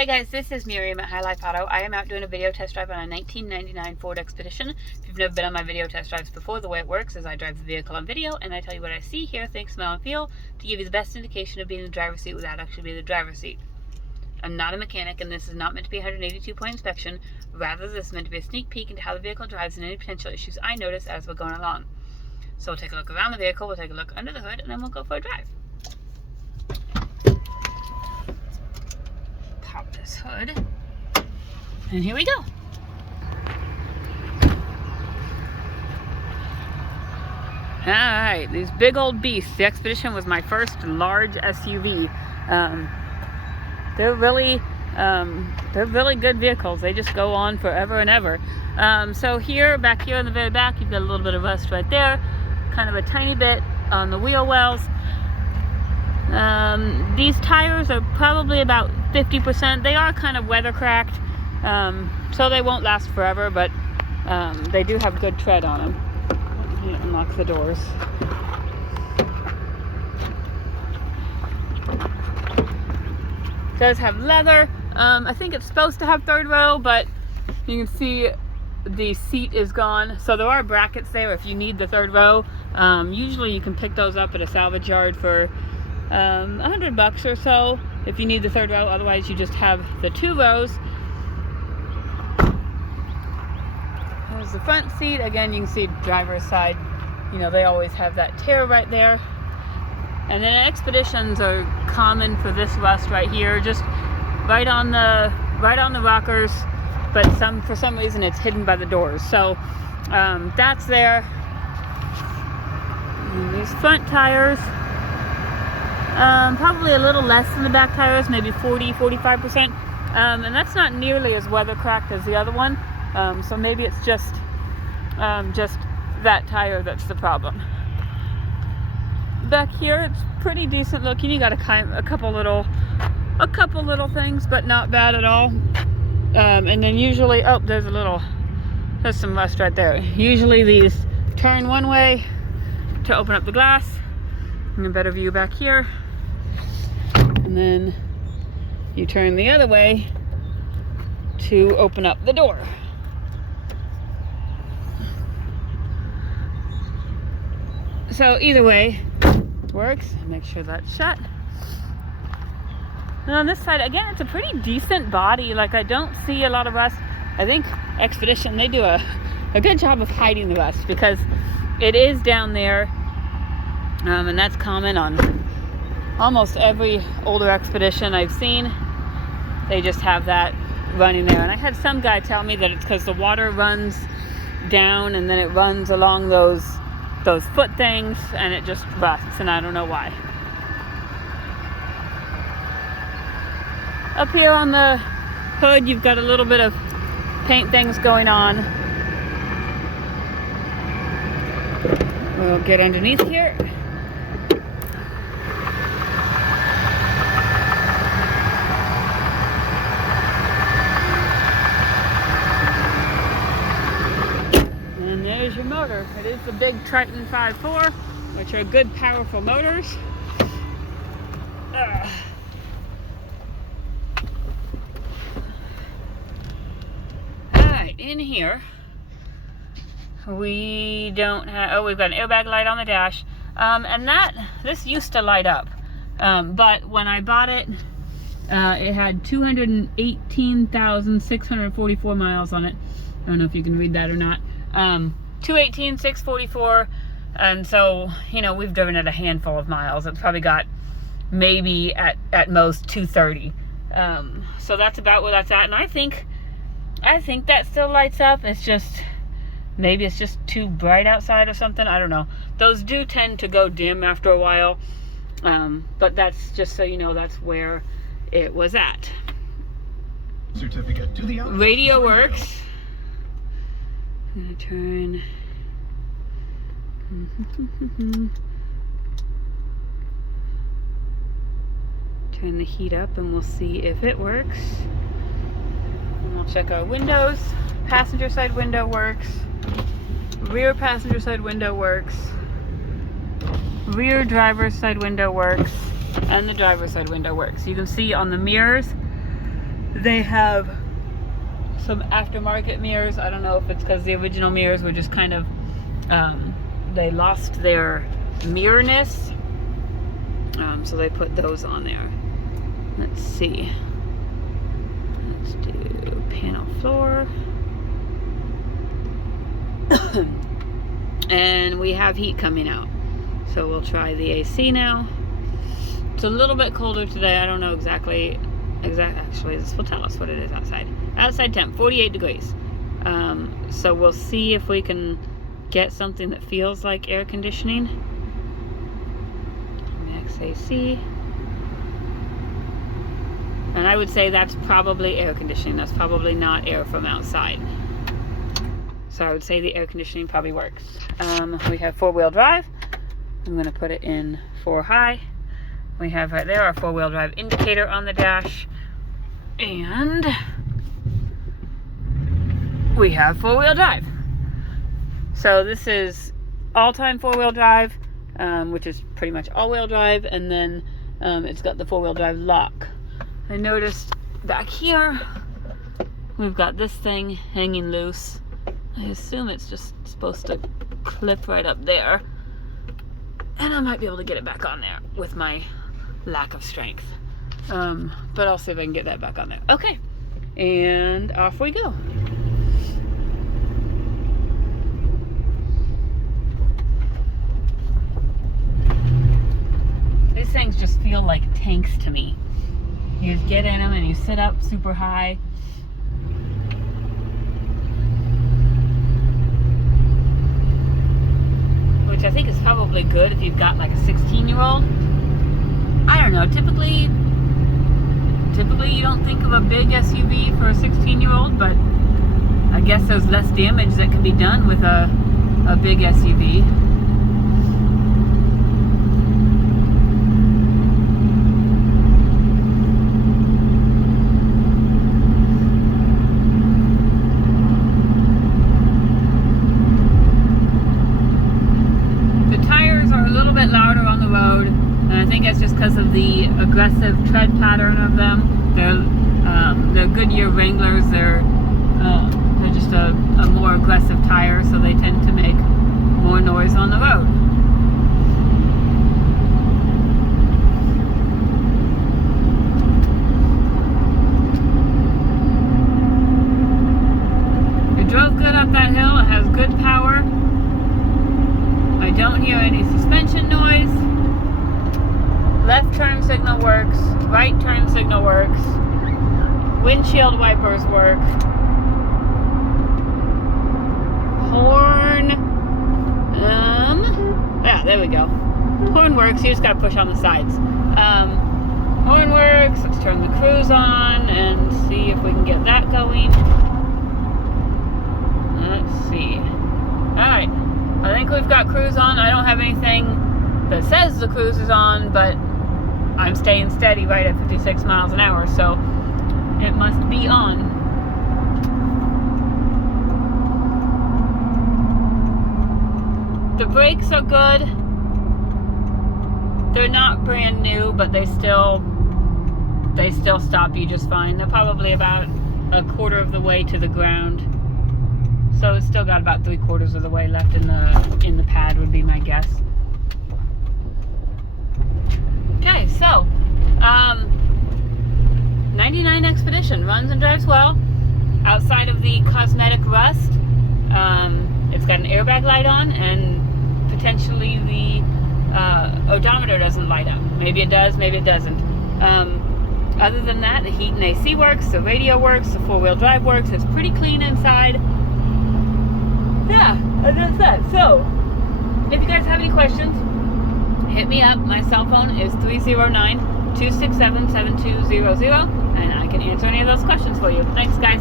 Hi guys, this is Miriam at High Life Auto. I am out doing a video test drive on a 1999 Ford Expedition. If you've never been on my video test drives before, the way it works is I drive the vehicle on video and I tell you what I see, hear, think, smell, and feel to give you the best indication of being in the driver's seat without actually being in the driver's seat. I'm not a mechanic and this is not meant to be a 182-point inspection. Rather, this is meant to be a sneak peek into how the vehicle drives and any potential issues I notice as we're going along. So we'll take a look around the vehicle, we'll take a look under the hood, and then we'll go for a drive. Pop this hood, and here we go. Alright, these big old beasts. The Expedition was my first large SUV. They're really good vehicles. They just go on forever and ever. So here, back here in the very back, you've got a little bit of rust right there, kind of a tiny bit on the wheel wells. These tires are probably about 50%. They are kind of weather cracked, so they won't last forever, but they do have good tread on them. He unlocks the doors. It does have leather. I think it's supposed to have third row, but you can see the seat is gone. So there are brackets there if you need the third row. Usually you can pick those up at a salvage yard for $100 or so if you need the third row. Otherwise you just have the 2 rows. There's the front seat. Again, you can see driver's side, you know, they always have that tear right there. And then Expeditions are common for this rust right here, just right on the rockers, but for some reason it's hidden by the doors. So that's there. And these front tires, probably a little less than the back tires, maybe 40-45%, and that's not nearly as weather cracked as the other one. So maybe it's just that tire that's the problem. Back here, it's pretty decent looking. You got a couple little things, but not bad at all. And then usually, oh, there's some rust right there. Usually these turn one way to open up the glass, and a better view back here. And then you turn the other way to open up the door. So either way works. Make sure that's shut. And on this side, again, it's a pretty decent body. Like, I don't see a lot of rust. I think Expedition, they do a good job of hiding the rust because it is down there. And that's common on almost every older Expedition I've seen. They just have that running there. And I had some guy tell me that it's because the water runs down and then it runs along those foot things and it just rusts, and I don't know why. Up here on the hood, you've got a little bit of paint things going on. We'll get underneath here. And there's your motor. It is the big Triton 5.4, which are good, powerful motors. Alright, in here, we don't have, oh, we've got an airbag light on the dash. And this used to light up. But when I bought it, it had 218,644 miles on it. I don't know if you can read that or not. 218,644, and so, you know, we've driven it a handful of miles. It's probably got maybe at most 230. So that's about where that's at, and I think that still lights up. It's just, maybe it's just too bright outside or something. I don't know. Those do tend to go dim after a while, but that's just so you know, that's where it was at. Certificate to the Radio works. I'm gonna turn. Turn the heat up and we'll see if it works. And we'll check our windows. Passenger side window works. Rear passenger side window works. Rear driver's side window works. And the driver's side window works. You can see on the mirrors, They have some aftermarket mirrors. I don't know if it's because the original mirrors were just kind of, they lost their mirrorness. So they put those on there. Let's see. Let's do panel floor. And we have heat coming out. So we'll try the AC now. It's a little bit colder today. I don't know actually, this will tell us what it is outside. Outside temp, 48 degrees. So we'll see if we can get something that feels like air conditioning. Max AC. And I would say that's probably air conditioning. That's probably not air from outside. So I would say the air conditioning probably works. We have 4-wheel drive. I'm going to put it in 4 high. We have right there our 4-wheel drive indicator on the dash. And we have 4-wheel drive. So this is all-time 4-wheel drive, which is pretty much all-wheel drive. And then it's got the 4-wheel drive lock. I noticed back here, we've got this thing hanging loose. I assume it's just supposed to clip right up there. And I might be able to get it back on there with my lack of strength. But I'll see if I can get that back on there. Okay, and off we go. These things just feel like tanks to me. You just get in them and you sit up super high. Which I think is probably good if you've got like a 16-year-old. I don't know, typically you don't think of a big SUV for a 16-year-old, but I guess there's less damage that can be done with a big SUV. Because of the aggressive tread pattern of them. They're Goodyear Wranglers. They're just a more aggressive tire, so they tend to make more noise on the road. It drove good up that hill. It has good power. I don't hear any suspension noise. Left turn signal works, right turn signal works, windshield wipers work, horn, yeah, there we go. Horn works, you just gotta push on the sides. Horn works, let's turn the cruise on and see if we can get that going. Let's see. Alright, I think we've got cruise on. I don't have anything that says the cruise is on, but I'm staying steady right at 56 miles an hour, so it must be on. The brakes are good. They're not brand new, but they still stop you just fine. They're probably about a quarter of the way to the ground. So it's still got about 3/4 of the way left in the pad would be my guess. Okay, so 99 Expedition runs and drives well. Outside of the cosmetic rust, it's got an airbag light on, and potentially the odometer doesn't light up. Maybe it does, maybe it doesn't. Other than that, the heat and AC works, the radio works, the 4-wheel drive works. It's pretty clean inside. Yeah, that's that. So, if you guys have any questions, hit me up. My cell phone is 309-267-7200, and I can answer any of those questions for you. Thanks, guys.